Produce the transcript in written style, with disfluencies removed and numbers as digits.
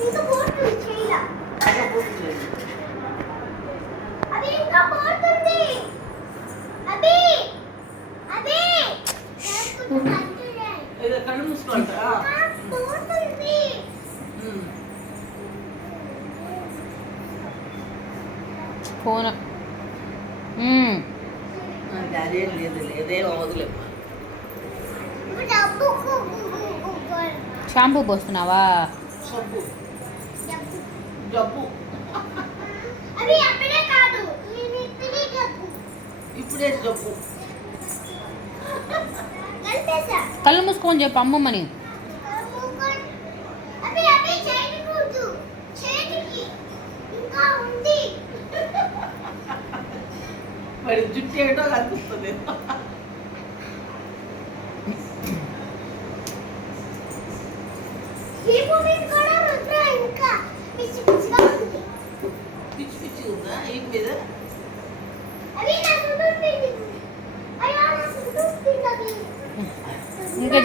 ఇంకా పోతుంది చేయలా అది ఇంకా పోతుంది అబి అబి ఏదో కళ్ళు మూసుకోంటా పోతుంది ఫోన్ అదేం లేదు లేదే వదిలే షాంపూ పోస్తున్నావా? సబ్బు జబ్బు అవి అప్పుడే కాదు ఇప్పుడే జబ్బు ఇప్పుడే జబ్బు గంటేసా కళ్ళు మూసుకొని చెప్పు అమ్మమ్మని. అవి అవి చేయకూడదు చేతికి ఇంకా ఉంది మరి జుట్టు ఏటో కనిపిస్తుంది ఈ మూవీ కూడా రుద్ర ఇంకా పిచ్చి పిచ్చిగా ఉంది పిచ్చి పిచ్చి ఉందా ఈ మీద అవి నా సుడు తింది అయ్యో నా సుడు తింది ఇంకా